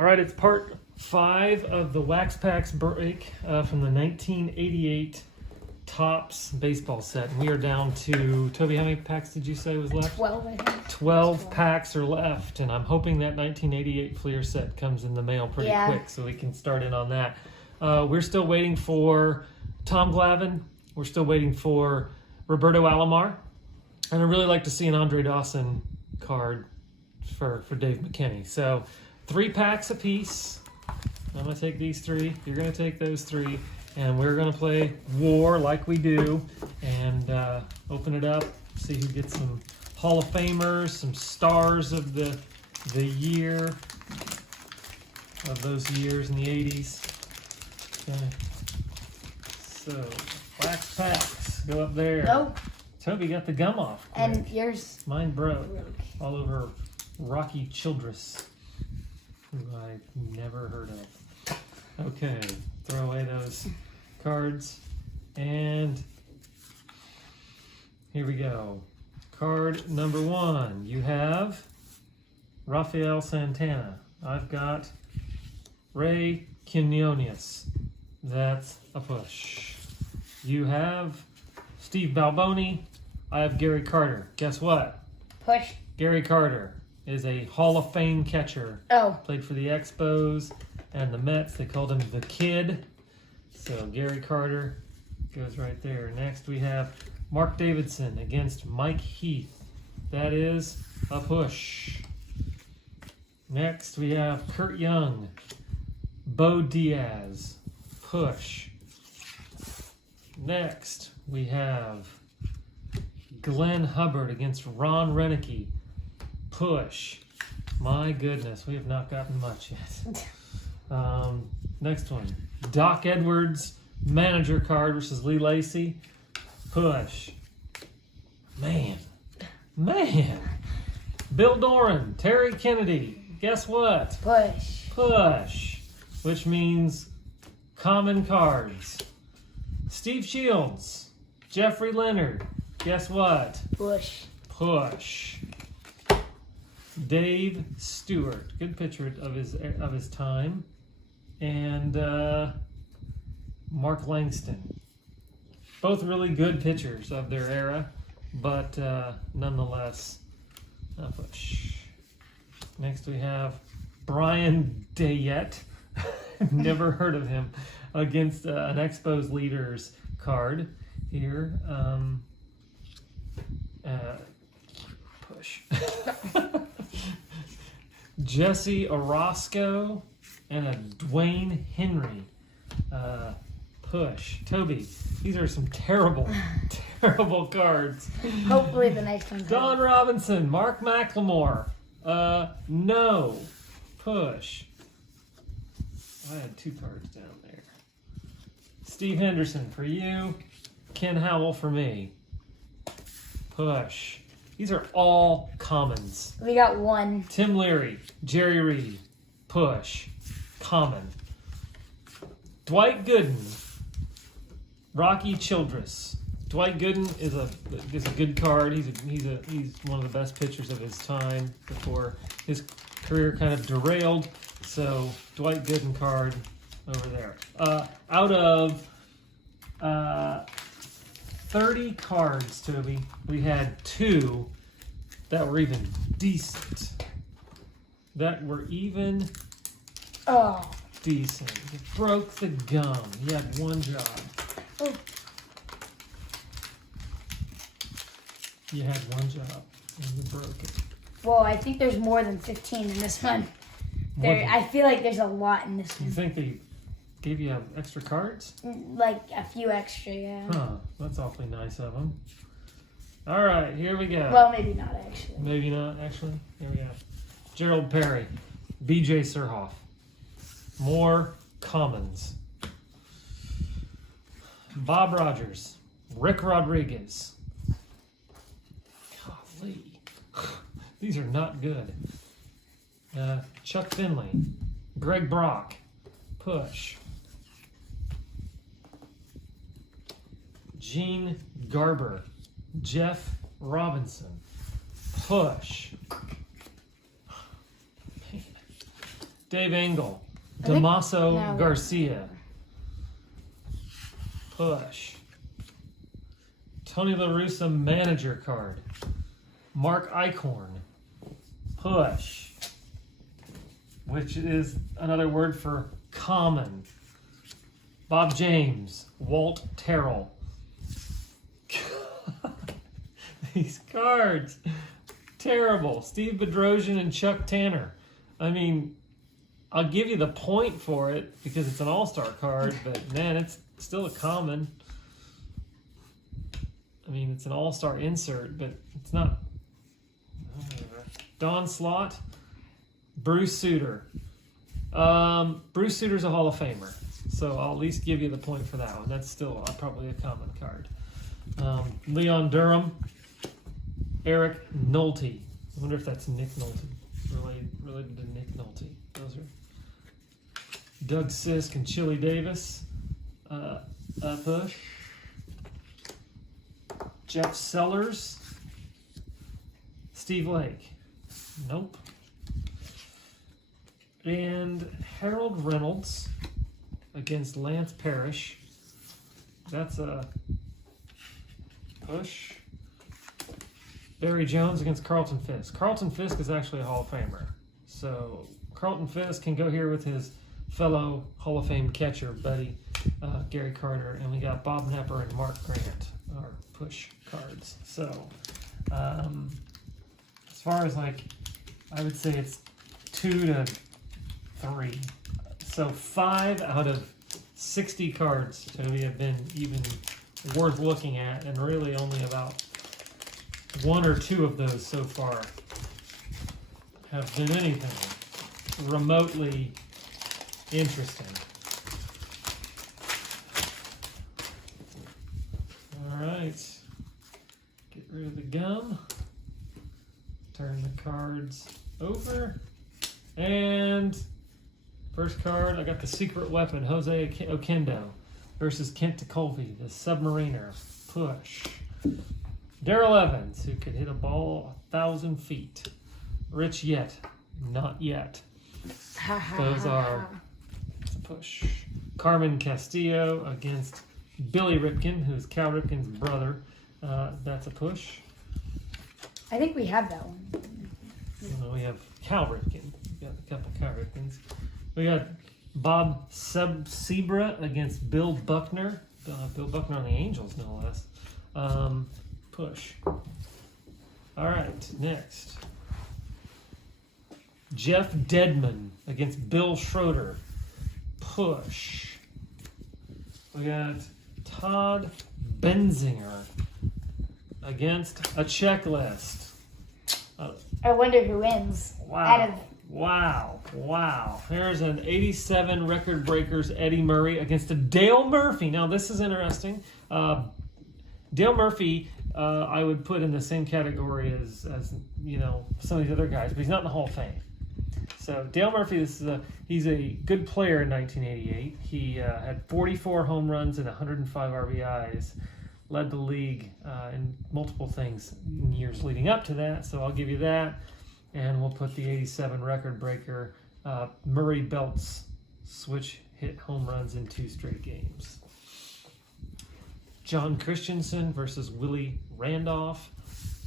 All right, it's part 5 of the Wax Packs break from the 1988 Topps baseball set. And we are down to, Toby, how many packs did you say was left? 12, I think. 12 packs are left, and I'm hoping that 1988 Fleer set comes in the mail pretty quick so we can start in on that. We're still waiting for Tom Glavine. We're still waiting for Roberto Alomar. And I'd really like to see an Andre Dawson card for Dave McKinney. So 3 packs apiece. I'm going to take these 3. You're going to take those 3. And we're going to play War like we do. And open it up. See who gets some Hall of Famers, some stars of the year. Of those years in the 80s. Okay. So, Wax Packs. Go up there. Nope. Toby got the gum off. And yours. Mine broke all over Rocky Childress, who I've never heard of. Okay, throw away those cards. And here we go. Card number 1. You have Rafael Santana. I've got Ray Quinones. That's a push. You have Steve Balboni. I have Gary Carter. Guess what? Push. Gary Carter is a Hall of Fame catcher. Oh. Played for the Expos and the Mets. They called him the Kid. So Gary Carter goes right there. Next we have Mark Davidson against Mike Heath. That is a push. Next we have Kurt Young. Bo Diaz. Push. Next we have Glenn Hubbard against Ron Renicky. Push. My goodness, we have not gotten much yet. Next one. Doc Edwards, manager card versus Lee Lacy. Push. Man. Bill Doran, Terry Kennedy. Guess what? Push. Push. Which means common cards. Steve Shields, Jeffrey Leonard. Guess what? Push. Push. Dave Stewart, good pitcher of his time, and Mark Langston, both really good pitchers of their era, but nonetheless, a push. Next we have Brian Dayette, never heard of him, against an Expos Leaders card here. Push. Jesse Orosco and a Dwayne Henry. Push. Toby, these are some terrible cards. Hopefully the next one's Don Robinson, Mark McLemore. No. Push. I had 2 cards down there. Steve Henderson for you. Ken Howell for me. Push. These are all commons. We got 1. Tim Leary, Jerry Reed. Push. Common. Dwight Gooden, Rocky Childress. Dwight Gooden is a good card. He's one of the best pitchers of his time before his career kind of derailed. So Dwight Gooden card over there. Out of 30 cards, Toby, we had 2 that were even decent. Decent. You broke the gum. You had 1 job. Oh. You had 1 job, and you broke it. Well, I think there's more than 15 in this one. I feel like there's a lot in this You one. think they gave you extra cards? Like a few extra, yeah. Huh, that's awfully nice of them. All right, here we go. Well, maybe not actually. Maybe not, actually. Here we go. Gerald Perry, BJ Surhoff. More commons. Bob Rogers, Rick Rodriguez. Golly. These are not good. Chuck Finley, Greg Brock. Push. Gene Garber, Jeff Robinson. Push. Man. Dave Engel. I think- Damaso no. Garcia. Push. Tony La Russa manager card. Mark Eichhorn. Push. Which is another word for common. Bob James. Walt Terrell. These cards. Terrible. Steve Bedrosian and Chuck Tanner. I mean, I'll give you the point for it because it's an all-star card, but man, it's still a common. I mean, it's an all-star insert, but it's not. Don Slott, Bruce Sutter. Bruce Sutter's a Hall of Famer, so I'll at least give you the point for that one. That's still probably a common card. Leon Durham, Eric Nolte. I wonder if that's Nick Nolte, related to Nick Nolte. Those are Doug Sisk and Chili Davis. Push. Jeff Sellers. Steve Lake. Nope. And Harold Reynolds against Lance Parrish. That's a push. Barry Jones against Carlton Fisk. Carlton Fisk is actually a Hall of Famer. So Carlton Fisk can go here with his fellow Hall of Fame catcher buddy, Gary Carter. And we got Bob Knepper and Mark Grant, our push cards. So as far as like, I would say it's 2 to 3. So 5 out of 60 cards to me have been even worth looking at, and really only about 1 or 2 of those so far have been anything remotely interesting. All right, get rid of the gum, turn the cards over, and first card, I got the secret weapon, Jose Oquendo versus Kent Tekulve, the Submariner. Push. Darrell Evans, who could hit a ball 1,000 feet. Rich Yet, not yet. Those are it's a push. Carmen Castillo against Billy Ripken, who's Cal Ripken's brother. That's a push. I think we have that one. We have Cal Ripken. We got a couple Cal Ripkens. We got Bob Sebra against Bill Buckner. Bill Buckner on the Angels, no less. Push. All right, next. Jeff Dedman against Bill Schroeder. Push. We got Todd Benzinger against a checklist. I wonder who wins. Wow. Wow. Here's an 87 Record Breakers Eddie Murray against a Dale Murphy. Now, this is interesting. Dale Murphy, I would put in the same category as you know, some of these other guys, but he's not in the Hall of Fame. So Dale Murphy, he's a good player in 1988. He had 44 home runs and 105 RBIs. Led the league in multiple things in years leading up to that, so I'll give you that. And we'll put the 87 record breaker, Murray Belts, switch hit home runs in 2 straight games. John Christensen versus Willie Randolph.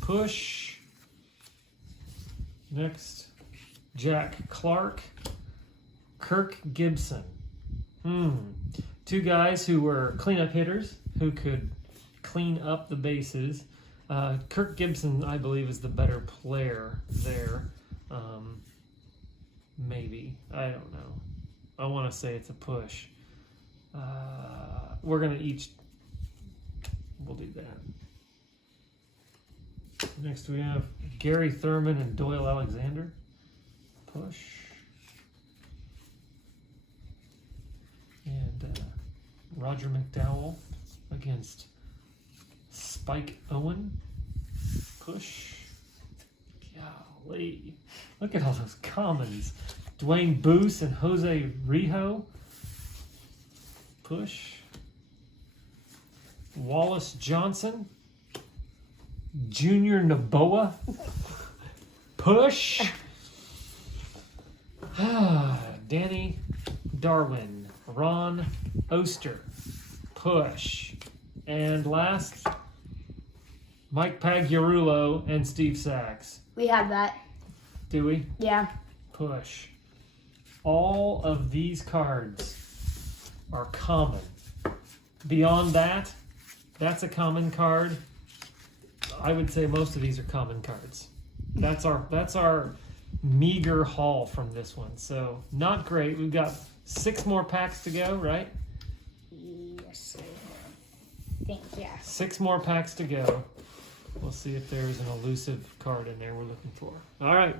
Push. Next, Jack Clark, Kirk Gibson. 2 guys who were cleanup hitters who could clean up the bases. Kirk Gibson, I believe, is the better player there. Maybe. I don't know. I want to say it's a push. We're going to each... We'll do that. Next we have Gary Thurman and Doyle Alexander. Push. And Roger McDowell against Spike Owen. Push. Golly. Look at all those commons. Dwayne Boose and Jose Rijo. Push. Wallace Johnson. Junior Noboa. Push. Danny Darwin, Ron Oster, Push, and last, Mike Pagliarulo and Steve Sachs. We have that. Do we? Yeah. Push. All of these cards are common. Beyond that, that's a common card. I would say most of these are common cards. That's our meager haul from this one. So not great. We've got 6 more packs to go, right? Yes, I think, yeah. 6 more packs to go. We'll see if there's an elusive card in there we're looking for. All right.